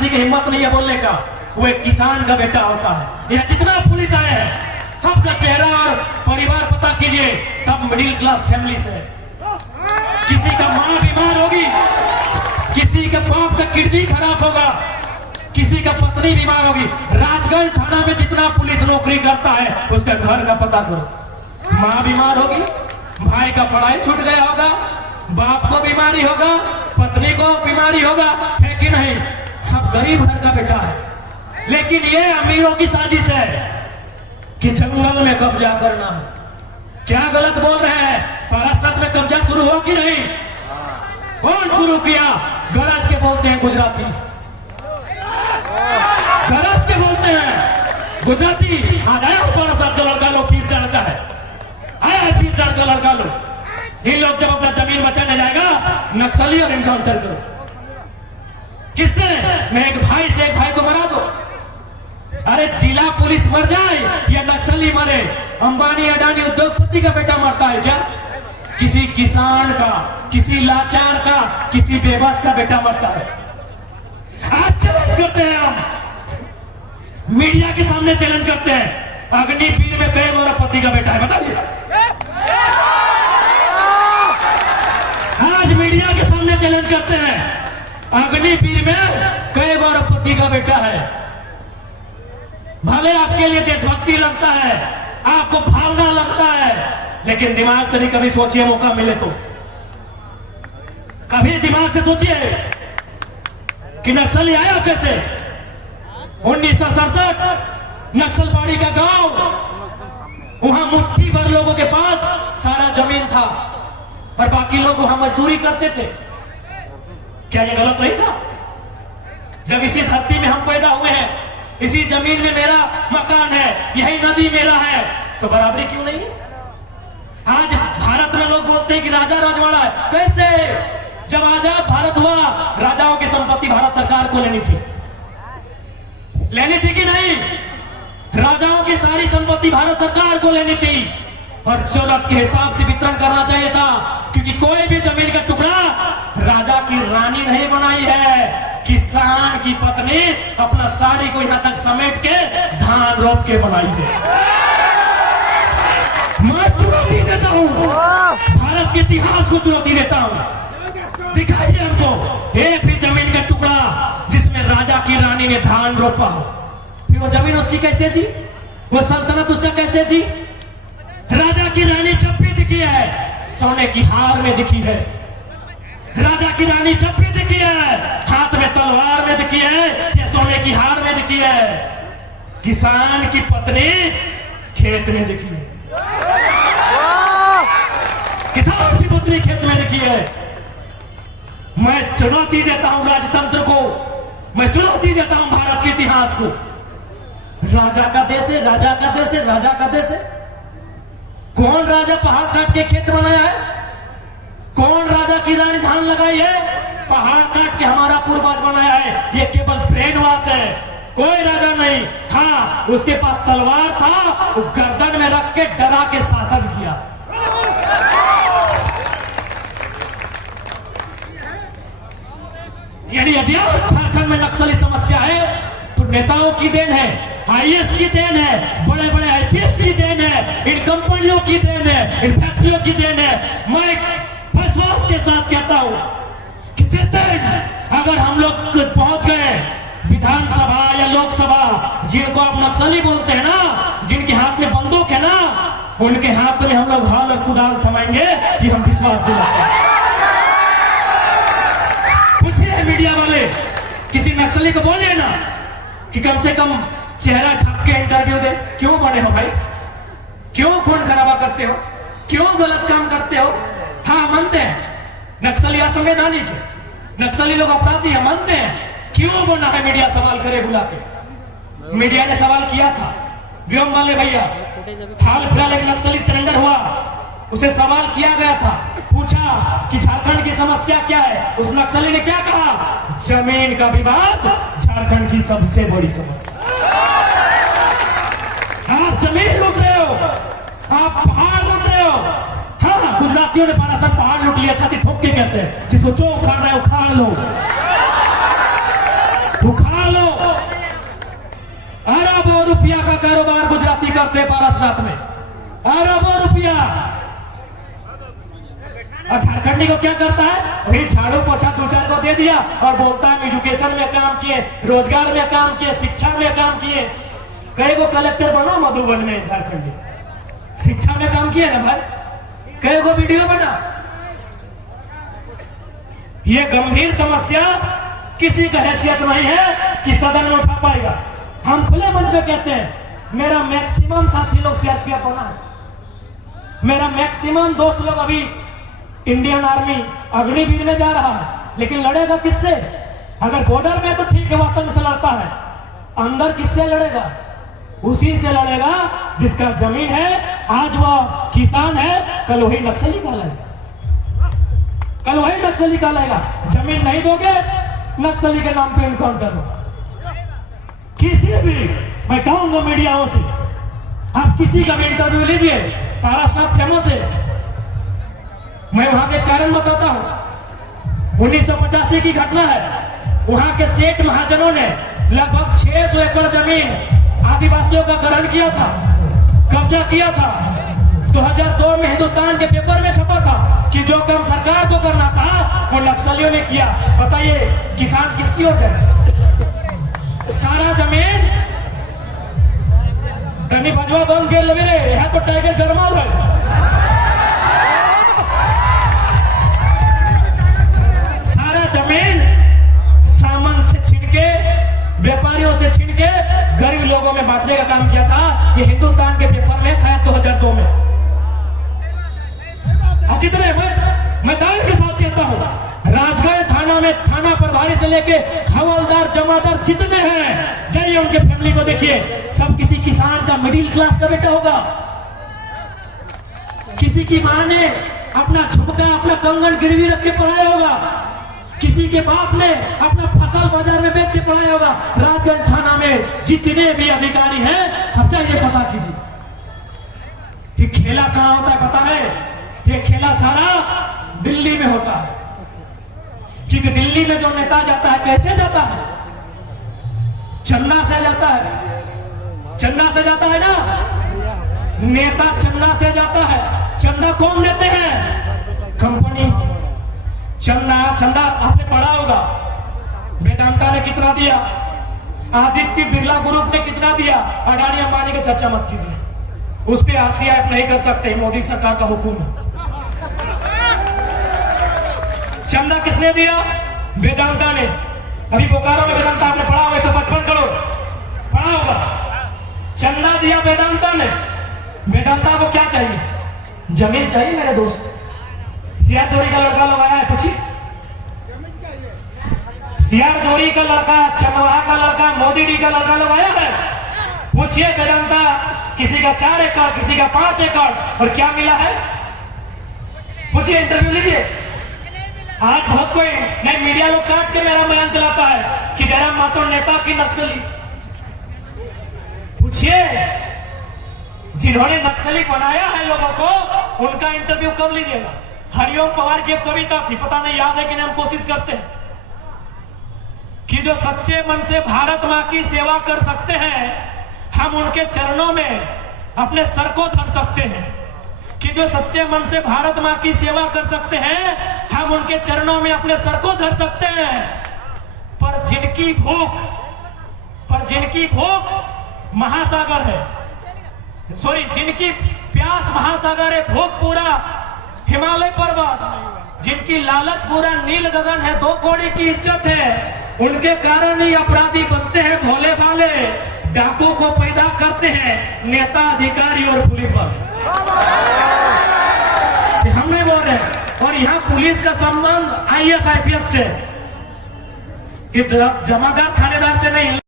किसी की हिम्मत नहीं है बोलने का, वो एक किसान का बेटा होता है। यह जितना पुलिस आए हैं सबका चेहरा और परिवार पता कीजिए, सब मिडिल क्लास फैमिली से है। किसी का माँ बीमार होगी, किसी का बाप का किडनी खराब होगा, किसी का पत्नी बीमार होगी। राजगंज थाना में जितना पुलिस नौकरी करता है उसका घर का पता करो। माँ बीमार होगी, भाई का पढ़ाई छूट गया होगा, बाप को बीमारी होगा, पत्नी को बीमारी होगा, है कि नहीं? सब गरीब घर का बेटा है। लेकिन ये अमीरों की साजिश है कि जंगल में कब्जा करना है। क्या गलत बोल रहे हैं? पारसनाथ में कब्जा शुरू हो कि नहीं? कौन शुरू किया? गरज के बोलते हैं गुजराती, गरज के बोलते हैं गुजराती। आ गया पारसनाथ का लड़का लो, पीर चढ़ का है, आया पीर चढ़ का लड़का लो। इन लोग जब अपना जमीन बचाने जाएगा, नक्सली और इनकाउंटर करो। किससे? मैं एक भाई से एक भाई को मरा दो। अरे जिला पुलिस मर जाए या नक्सली मरे, अंबानी अडानी उद्योगपति का बेटा मरता है क्या? किसी किसान का, किसी लाचार का, किसी बेबस का बेटा मरता है। आज चैलेंज करते हैं, हम मीडिया के सामने चैलेंज करते हैं, अग्निवीर में कई गौरवपति का बेटा है, बताइए। आज मीडिया के सामने चैलेंज करते हैं, अग्निवीर में कई गौरवपति का बेटा है। भले आपके लिए देशभक्ति लगता है, आपको भावना लगता है, लेकिन दिमाग से नहीं कभी सोचिए, मौका मिले तो कभी दिमाग से सोचिए कि नक्सली आया कैसे। 1967 नक्सलबाड़ी का गांव, वहां मुट्ठी भर लोगों के पास सारा जमीन था और बाकी लोग वहां मजदूरी करते थे। क्या ये गलत नहीं था? जब इसी धरती में हम पैदा हुए हैं, इसी जमीन में मेरा मकान है, यही नदी मेरा है, तो बराबरी क्यों नहीं है? आज भारत में लोग बोलते हैं कि राजा रजवाड़ा है। कैसे? जब आजाद भारत हुआ, राजाओं की संपत्ति भारत सरकार को लेनी थी, लेनी थी कि नहीं? राजाओं की सारी संपत्ति भारत सरकार को लेनी थी और जरूरत के हिसाब से वितरण करना चाहिए था, क्योंकि कोई भी जमीन का टुकड़ा राजा की रानी नहीं बनाई है। किसान की पत्नी अपना साड़ी को यहां तक समेट के धान रोप के बनाई है। मैं चुनौती देता हूं, भारत के इतिहास को चुनौती देता हूं। दिखाइए हमको एक भी जमीन का टुकड़ा जिसमें राजा की रानी ने धान रोपा हो। फिर वो जमीन उसकी कैसे थी? वो सल्तनत उसका कैसे थी? राजा की रानी जब भी दिखी है सोने की हार में दिखी है, राजा की रानी जब भी दिखी है हाथ में तलवार में दिखी है या सोने की हार में दिखी है। किसान की पत्नी खेत में दिखी है, किसान की पत्नी खेत में दिखी है। मैं चुनौती देता हूं राजतंत्र को, मैं चुनौती देता हूं भारत के इतिहास को। राजा का देश है, राजा का देश है, राजा का देश है। कौन राजा पहाड़ काट के खेत बनाया है? कौन राजा की रानी धान लगाई है? पहाड़ काट के हमारा पूर्वज बनाया है। ये केवल ब्रेन वॉश है, कोई राजा नहीं। हाँ, उसके पास तलवार था, वो गर्दन में रख के डरा के शासन किया। यानी यदि झारखंड में नक्सली समस्या है तो नेताओं की देन है, आईएएस की देन है, बड़े बड़े आईपीएस की देन है, इन कंपनियों की देन है, इन फैक्ट्रियों की देन है। मैं विश्वास के साथ कहता हूं कि जिस दिन अगर हम लोग पहुंच गए विधानसभा या लोकसभा, जिनको आप नक्सली बोलते हैं ना, जिनके हाथ में बंदूक है ना, उनके हाथ में हम लोग हाल और कुदाल थमाएंगे, ये हम विश्वास दिलाते हैं। पूछिए मीडिया वाले, किसी नक्सली को बोलिए ना कि कम से कम चेहरा ढक के इंटरव्यू दे। क्यों बने हो भाई? क्यों खून खराबा करते हो? क्यों गलत काम करते हो? हाँ, मानते हैं नक्सली असंवैधानिक है, नक्सली लोग अपराधी है, मानते हैं। क्यों बना है मीडिया सवाल करे बुला के? मीडिया ने सवाल किया था, व्योम वाले भैया, हाल फिलहाल एक नक्सली सरेंडर हुआ, उसे सवाल किया गया था, पूछा कि झारखंड की समस्या क्या है? उस नक्सली ने क्या कहा? जमीन का विवाद झारखंड की सबसे बड़ी समस्या। आप जमीन लूट रहे हो, आप पहाड़ लूट रहे हो। हाँ, गुजरातियों ने बालासर पहाड़ लूट लिया, छाती ठोक के कहते हैं, जिसको जो उखाड़ रहा है उखाड़ लो, उखाड़ कारोबार गुजराती करते पारसनाथ में, अरबों रुपया। और झारखंडी को क्या करता है, वही झाड़ू पोछा दो चार को दे दिया और बोलता है एजुकेशन में काम किए, रोजगार में काम किए, शिक्षा में काम किए। कई को कलेक्टर बना मधुबन में, झारखंडी शिक्षा में काम किए ना भाई, कई को वीडियो बना। ये गंभीर समस्या किसी का हैसियत नहीं है कि सदन में उठा पाएगा। हम खुले मंच में कहते हैं, मेरा मैक्सिमम साथी लोग सीआरपीएफ बना है, मेरा मैक्सिमम दोस्त लोग अभी इंडियन आर्मी अग्निवीर में जा रहा है, लेकिन लड़ेगा किससे? अगर बॉर्डर में तो ठीक है, वतन से लड़ता है, अंदर किससे लड़ेगा? उसी से लड़ेगा जिसका जमीन है। आज वह किसान है, कल वही नक्सली कहलाएगा, कल वही नक्सली कहलाएगा। जमीन नहीं दोगे, नक्सली के नाम पे इनकाउंटर होगा। किसी भी, मैं कहूंगा मीडियाओं से, आप किसी का भी इंटरव्यू लीजिए, पारसनाथ फेमस है, मैं वहां के कारण बताता हूं। 1985 की घटना है, वहां के सेठ महाजनों ने लगभग 600 एकड़ जमीन आदिवासियों का ग्रहण किया था, कब्जा किया था। 2002 में हिंदुस्तान के पेपर में छपा था कि जो काम सरकार को करना था वो नक्सलियों ने किया। बताइए किसान किसकी हो गए? सारा जमीन कहीं भजवा बन गए लगे रे, यहाँ तो टाइगर गरमा है। सारा जमीन सामान से छीन के, व्यापारियों से छीन के गरीब लोगों में बांटने का काम किया था। ये हिंदुस्तान के पेपर में शायद 2002 में। जितने मैं दावे के साथ कहता हूं, राजगढ़ थाना में थाना प्रभारी से लेके हवलदार जमादार जितने हैं, जाइए उनके फैमिली को देखिए, सब किसी किसान का मिडिल क्लास का बेटा होगा। किसी की मां ने अपना झुमका, अपना कंगन गिरवी रख के पढ़ाया होगा, किसी के बाप ने अपना फसल बाजार में बेच के पढ़ाया होगा। राजगढ़ थाना में जितने भी अधिकारी हैं, अब जाइए पता कीजिए कि खेला कहां होता है। पता है ये खेला सारा दिल्ली में होता है, क्योंकि दिल्ली में जो नेता जाता है कैसे जाता है? चन्ना से जाता है, चन्ना से जाता है ना, नेता चन्ना से जाता है। चंदा कौन देते हैं? कंपनी। चंदा आपने पढ़ा होगा, वेदांता ने कितना दिया, आदित्य बिरला ग्रुप ने कितना दिया। अडानी अंबानी की चर्चा मत कीजिए, उस पर आप नहीं कर सकते, मोदी सरकार का हुक्म है। चंदा किसने दिया? वेदांता ने। अभी बोकारो में वेदांता आपने पढ़ा होगा, 155 करोड़ पढ़ा होगा। चंदा दिया वेदांता ने। वेदांता को क्या चाहिए? जमीन चाहिए मेरे दोस्त। सियार जोरी का लड़का लगाया है, पूछिए सियार जोरी का लड़का, चंदवा का लड़का, मोदी डी का लड़का लगाया है। पूछिए वेदांता, किसी का 4 एकड़, किसी का 5 एकड़, और क्या मिला है? पूछिए, इंटरव्यू लीजिए। आज बहुत कोई नहीं, मीडिया लोग काट के मेरा बयान चलाता है कि जयराम माथुर नेता की नक्सली। पूछिए जिन्होंने नक्सली बनाया है लोगों को, उनका इंटरव्यू कब लीजिएगा? हरिओम पवार की एक कविता थी, पता नहीं याद है कि नहीं, हम कोशिश करते हैं कि जो सच्चे मन से भारत मां की सेवा कर सकते हैं, हम उनके चरणों में अपने सर को धर सकते हैं। कि जो सच्चे मन से भारत मां की सेवा कर सकते हैं, हम उनके चरणों में अपने सर को धर सकते हैं। पर जिनकी भूख महासागर है, सॉरी, जिनकी प्यास महासागर है, भूख पूरा हिमालय पर्वत, जिनकी लालच पूरा नील गगन है, 2 कौड़ी की इज्जत है, उनके कारण ही अपराधी बनते हैं भोले भाले, डाकू को पैदा करते हैं नेता, अधिकारी और पुलिस वाले। हमने बोल रहे हैं, और यहाँ पुलिस का संबंध IAS IPS से, जमादार थानेदार से नहीं।